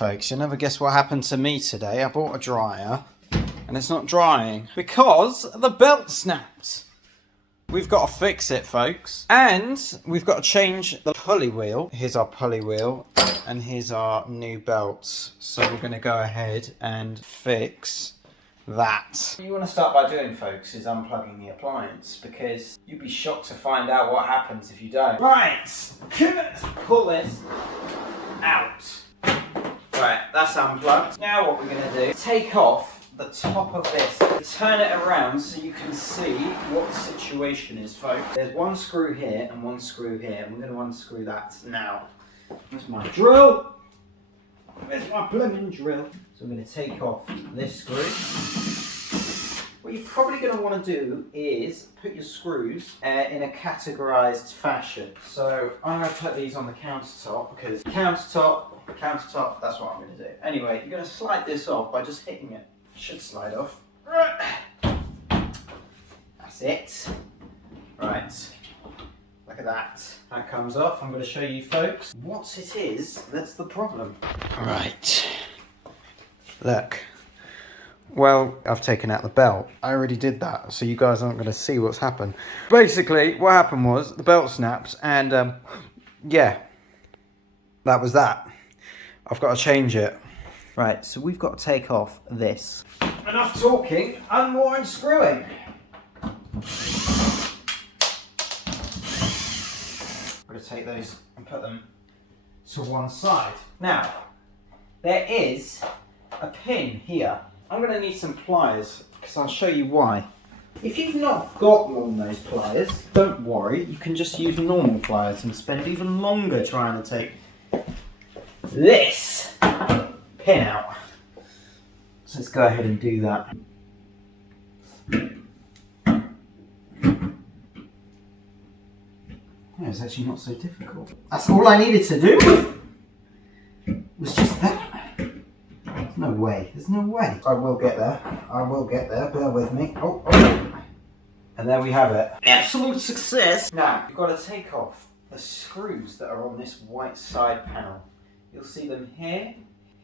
Folks, you'll never guess what happened to me today. I bought a dryer and it's not drying because the belt snapped. We've got to fix it, folks. And we've got to change the pulley wheel. Here's our pulley wheel and here's our new belts. So we're going to go ahead and fix that. What you want to start by doing, folks, is unplugging the appliance because you'd be shocked to find out what happens if you don't. Right, let's pull this out. Right, that's unplugged. Now what we're going to do is take off the top of this. Turn it around so you can see what the situation is, folks. There's one screw here and one screw here. And we're going to unscrew that now. There's my drill. There's my blooming drill. So I'm going to take off this screw. What you're probably going to want to do is put your screws in a categorized fashion. So I'm going to put these on the countertop because countertop, that's what I'm going to do. Anyway, you're going to slide this off by just hitting it. Should slide off. That's it. Right. Look at that. That comes off. I'm going to show you, folks, what it is that's the problem. Right. Look. Well, I've taken out the belt. I already did that, so you guys aren't going to see what's happened. Basically, what happened was the belt snaps and, yeah, that was that. I've got to change it. Right, so we've got to take off this. Enough talking, and more unscrewing. I'm going to take those and put them to one side. Now, there is a pin here. I'm going to need some pliers, because I'll show you why. If you've not got one of those pliers, don't worry, you can just use normal pliers and spend even longer trying to take this pin out. So let's go ahead and do that. Yeah, it's actually not so difficult. That's all I needed to do. Was just that. There's no way. There's no way. I will get there. I will get there. Bear with me. Oh. And there we have it. Absolute success. Now, you've got to take off the screws that are on this white side panel. You'll see them here,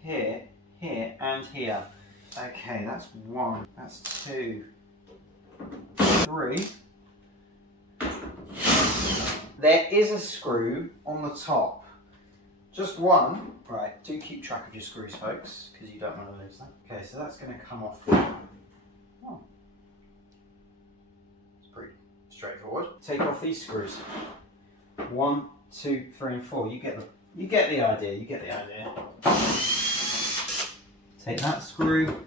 here, here, and here. Okay, that's one. That's two. Three. There is a screw on the top. Just one. Right, do keep track of your screws, folks, because you don't want to lose them. Okay, so that's going to come off. Oh. It's pretty straightforward. Take off these screws. 1, 2, 3, and 4. You get the idea. You get the idea. Take that screw.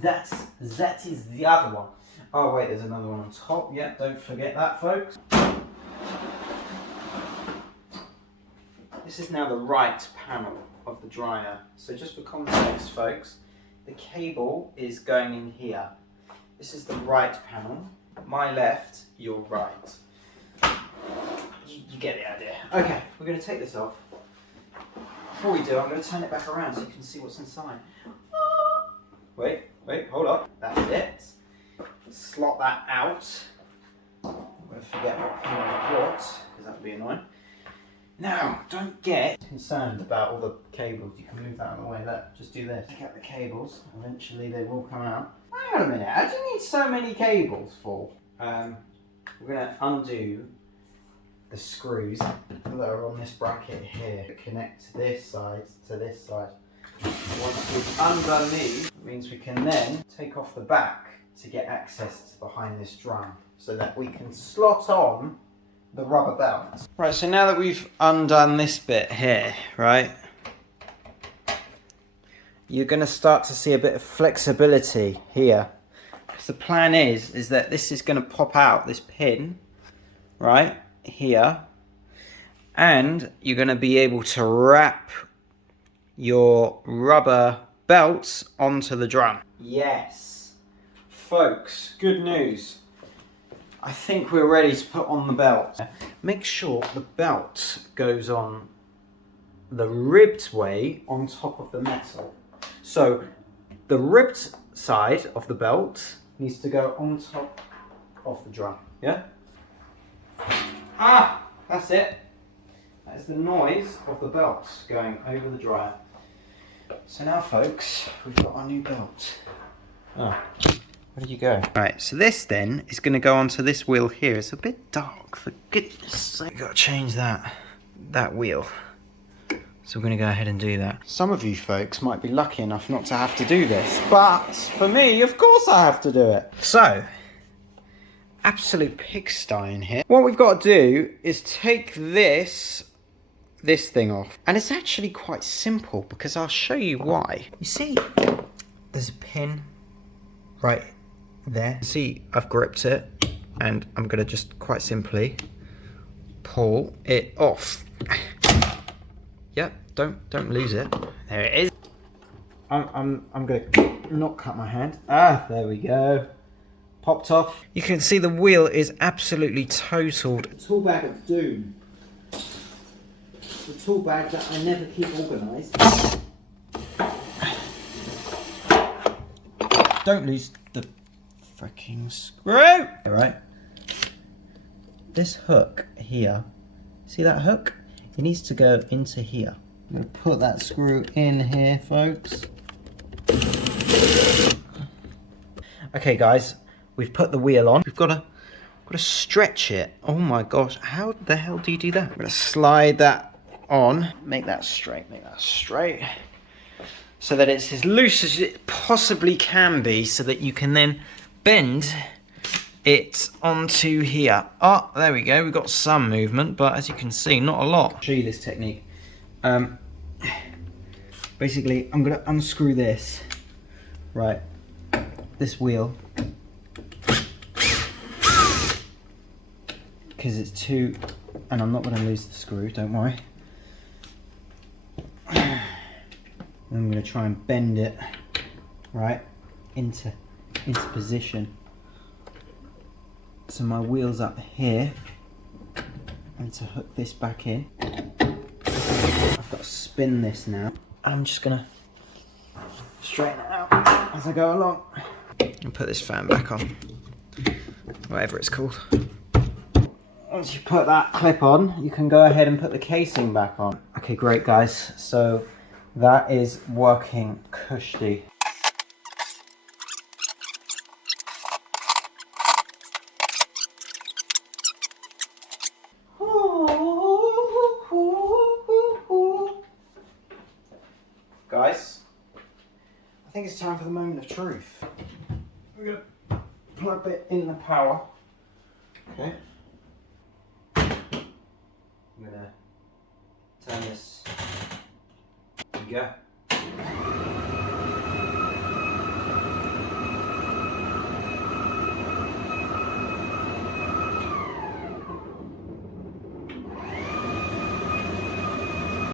That is the other one. Oh wait, there's another one on top. Yeah, don't forget that, folks. This is now the right panel of the dryer. So just for context, folks, the cable is going in here. This is the right panel. My left, your right. You get the idea. Okay, we're going to take this off. Before we do, I'm going to turn it back around so you can see what's inside. Wait, hold up. That's it. Slot that out. I'm going to forget what pin I brought, because that would be annoying. Now, don't get concerned about all the cables. You can move that out of the way. Look, just do this. Take out the cables. Eventually they will come out. Hang on a minute. How do you need so many cables for? We're going to undo the screws that are on this bracket here that connect this side to this side. Once we've undone these, it means we can then take off the back to get access to behind this drum so that we can slot on the rubber belt. Right, so now that we've undone this bit here, right, you're going to start to see a bit of flexibility here. Because the plan is that this is going to pop out, this pin, right, here, and you're going to be able to wrap your rubber belts onto the drum. Yes, folks, good news. I think we're ready to put on the belt. Make sure the belt goes on the ribbed way on top of the metal. So the ribbed side of the belt needs to go on top of the drum, yeah? Ah, that's it. That is the noise of the belts going over the dryer. So now folks, we've got our new belt. Oh, where did you go? Right, so this then is going to go onto this wheel here. It's a bit dark, for goodness sake. I've got to change that wheel. So we're going to go ahead and do that. Some of you folks might be lucky enough not to have to do this, but for me, of course I have to do it. So, absolute pigsty in here. What we've got to do is take this thing off. And it's actually quite simple because I'll show you why. You see, there's a pin right there. See, I've gripped it and I'm going to just quite simply pull it off. Yep, don't lose it. There it is. I'm going to not cut my hand. Ah, there we go. Popped off. You can see the wheel is absolutely totaled. Tool bag of doom. The tool bag that I never keep organised. Don't lose the freaking screw! Alright. This hook here, see that hook? It needs to go into here. I'm going to put that screw in here, folks. Okay guys, we've put the wheel on. We've got to stretch it. Oh my gosh, how the hell do you do that? I'm going to slide that on, make that straight, so that it's as loose as it possibly can be, so that you can then bend it onto here. Oh, there we go, we've got some movement, but as you can see, not a lot. I'll show you this technique. Basically, I'm gonna unscrew this, right, this wheel, because it's too, and I'm not gonna lose the screw, don't worry. I'm going to try and bend it right into position. So my wheel's up here. I need to hook this back in. I've got to spin this now. I'm just going to straighten it out as I go along. And put this fan back on. Whatever it's called. Once you put that clip on, you can go ahead and put the casing back on. Okay, great guys. So that is working cushy. Guys, I think it's time for the moment of truth. We're going to plug it in the power. Okay. I'm going to turn this. There we go.